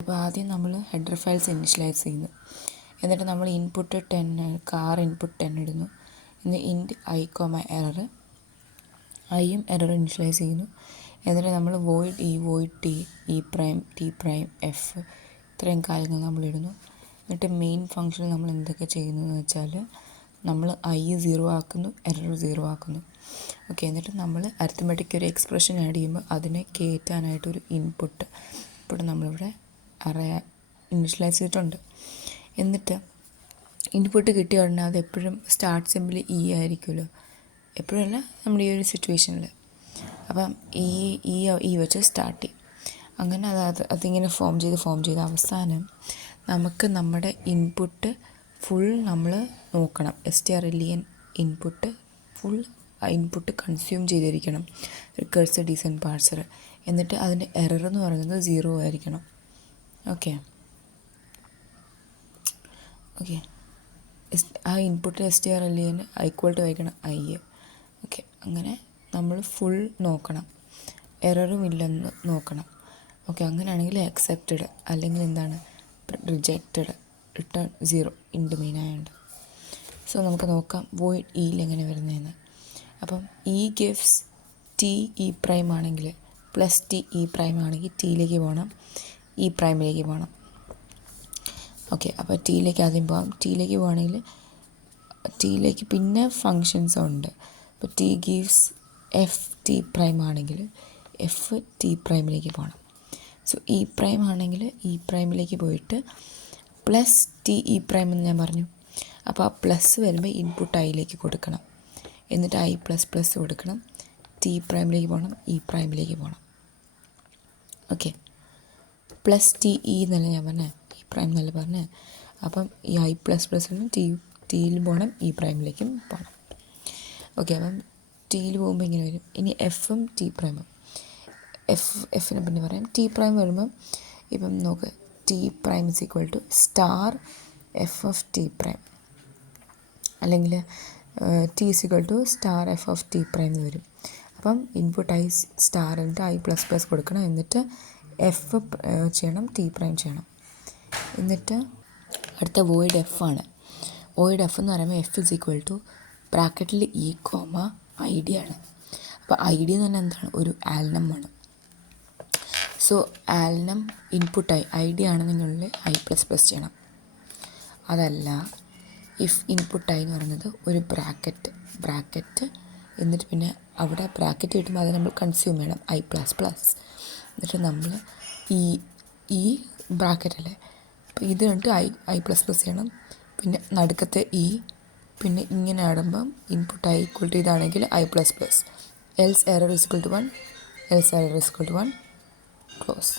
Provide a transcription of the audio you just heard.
അപ്പോൾ ആദ്യം നമ്മൾ ഹെഡർ ഫയൽസ് ഇനിഷ്യലൈസ് ചെയ്യുന്നു. എന്നിട്ട് നമ്മൾ ഇൻപുട്ട് 10 കാർ ഇൻപുട്ട് 10 ഇടുന്നു. ഇന്ന് ഇൻറ്റ് ഐ കോമ എറർ, ഐയും എറർ ഇനിഷ്യലൈസ് ചെയ്യുന്നു. എന്നിട്ട് നമ്മൾ void T, E prime, T prime, F ഇത്രയും കാര്യങ്ങൾ നമ്മൾ ഇടുന്നു. എന്നിട്ട് മെയിൻ ഫംഗ്ഷനിൽ നമ്മൾ എന്തൊക്കെ ചെയ്യുന്നതെന്ന് വെച്ചാൽ നമ്മൾ ഐ 0 ആക്കുന്നു, എറർ 0 ആക്കുന്നു. ഓക്കെ, എന്നിട്ട് നമ്മൾ അരിത്തമെറ്റിക് ഒരു എക്സ്പ്രഷൻ ആഡ് ചെയ്യുമ്പോൾ അതിനെ കയറ്റാനായിട്ടൊരു ഇൻപുട്ട് നമ്മളിവിടെ ഇനിഷ്യലൈസ് ചെയ്തിട്ടുണ്ട്. എന്നിട്ട് ഇൻപുട്ട് കിട്ടിയ ഉടനെ അത് എപ്പോഴും സ്റ്റാർട്ട് സിമ്പിൾ ഇ ആയിരിക്കുമല്ലോ, എപ്പോഴല്ല നമ്മുടെ ഈ ഒരു സിറ്റുവേഷനിൽ. അപ്പം ഈ വെച്ച് സ്റ്റാർട്ട് ചെയ്യും. അങ്ങനെ അതിങ്ങനെ ഫോം ചെയ്ത് അവസാനം നമുക്ക് നമ്മുടെ ഇൻപുട്ട് ഫുൾ നമ്മൾ നോക്കണം. strlen input full input consume ചെയ്തിരിക്കണം, റിക്കേഴ്സീവ് ഡീസൻറ്റ് പാഴ്സർ. എന്നിട്ട് അതിൻ്റെ എറർ എന്ന് പറയുന്നത് 0 ആയിരിക്കണം. ഓക്കെ, ആ ഇൻപുട്ട് strlen ഈക്വൽ ടു ആയിരിക്കണം ഐ. ഓക്കെ, അങ്ങനെ നമ്മൾ ഫുൾ നോക്കണം, എററും ഇല്ലെന്ന് നോക്കണം. ഓക്കെ, അങ്ങനെയാണെങ്കിൽ അക്സെപ്റ്റഡ്, അല്ലെങ്കിൽ എന്താണ് റിജക്റ്റഡ്, റിട്ടേൺ 0 ഇൻറ്റ് മെയിൻ ആയതുകൊണ്ട്. സോ നമുക്ക് നോക്കാം വോയിഡ് ഇയിൽ എങ്ങനെ വരുന്നതെന്ന്. അപ്പം E gives T E prime ആണെങ്കിൽ പ്ലസ് ടി ഇ പ്രൈം ആണെങ്കിൽ ടിയിലേക്ക് പോകണം, ഇ പ്രൈമിലേക്ക് പോകണം. ഓക്കെ, അപ്പോൾ ടിയിലേക്ക് ആദ്യം പോകാം. ടിയിലേക്ക് പോകണമെങ്കിൽ ടിയിലേക്ക് പിന്നെ ഫങ്ഷൻസ് ഉണ്ട്. ഇപ്പോൾ T gives F T prime ആണെങ്കിൽ എഫ് ടി പ്രൈമിലേക്ക് പോകണം. സോ ഇ പ്രൈം ആണെങ്കിൽ ഇ പ്രൈമിലേക്ക് പോയിട്ട് പ്ലസ് ടി ഇ പ്രൈം എന്ന് ഞാൻ പറഞ്ഞു. അപ്പോൾ ആ പ്ലസ് വരുമ്പോൾ ഇൻപുട്ട് ഐയിലേക്ക് കൊടുക്കണം. എന്നിട്ട് ഐ പ്ലസ് കൊടുക്കണം, ടി പ്രൈമിലേക്ക് പോകണം, ഇ പ്രൈമിലേക്ക് പോകണം. ഓക്കെ, പ്ലസ് ടി ഇ എന്നല്ല ഞാൻ പറഞ്ഞത്, ഇ പ്രൈം എന്നല്ല പറഞ്ഞത്. അപ്പം ഈ ഐ പ്ലസ് ടിയിൽ പോകണം, ഇ പ്രൈമിലേക്കും പോകണം. ഓക്കെ, അപ്പം ടിയിൽ പോകുമ്പോൾ ഇങ്ങനെ വരും. ഇനി എഫും ടി പ്രൈമും, എഫിനെ പിന്നെ പറയാം. ടി പ്രൈം വരുമ്പം ഇപ്പം നോക്ക്, T prime is equal to star F of T prime, അല്ലെങ്കിൽ T is equal to star F of T prime എന്ന് വരും. അപ്പം ഇൻപുട്ട് ഐ സ്റ്റാർ എന്നിട്ട് ഐ പ്ലസ് കൊടുക്കണം. എന്നിട്ട് എഫ് ചെയ്യണം, ടി പ്രൈം ചെയ്യണം. എന്നിട്ട് അടുത്ത വോയിഡ് എഫ് ആണ്. വോയിഡ് എഫ് എന്ന് പറയുമ്പോൾ എഫ് ഇസ് ഈക്വൽ ടു ബ്രാക്കറ്റിൽ ഇ കോമ ഐ ഡി ആണ്. അപ്പോൾ ഐ ഡി എന്ന് പറഞ്ഞാൽ എന്താണ്, ഒരു ആൽനം ആണ്. സോ ആൽനം ഇൻപുട്ട് ഐ ഡി ആണെന്നുള്ളിൽ ഐ പ്ലസ് ചെയ്യണം. അതല്ല ഇഫ് ഇൻപുട്ട് ഐ എന്ന് പറയുന്നത് ഒരു ബ്രാക്കറ്റ് എന്നിട്ട് പിന്നെ അവിടെ ബ്രാക്കറ്റ് കിട്ടുമ്പോൾ അത് നമ്മൾ കൺസ്യൂം ചെയ്യണം, ഐ പ്ലസ്. എന്നിട്ട് നമ്മൾ ഈ ബ്രാക്കറ്റല്ലേ, അപ്പോൾ ഇത് കണ്ടിട്ട് ഐ പ്ലസ് ചെയ്യണം. പിന്നെ നടുക്കത്തെ പിന്നെ ഇങ്ങനെ ആടുമ്പം ഇൻപുട്ട് ഐ ഈക്വൽ ടു ഇതാണെങ്കിൽ I plus, else error equal to 1, else error equal to 1, close.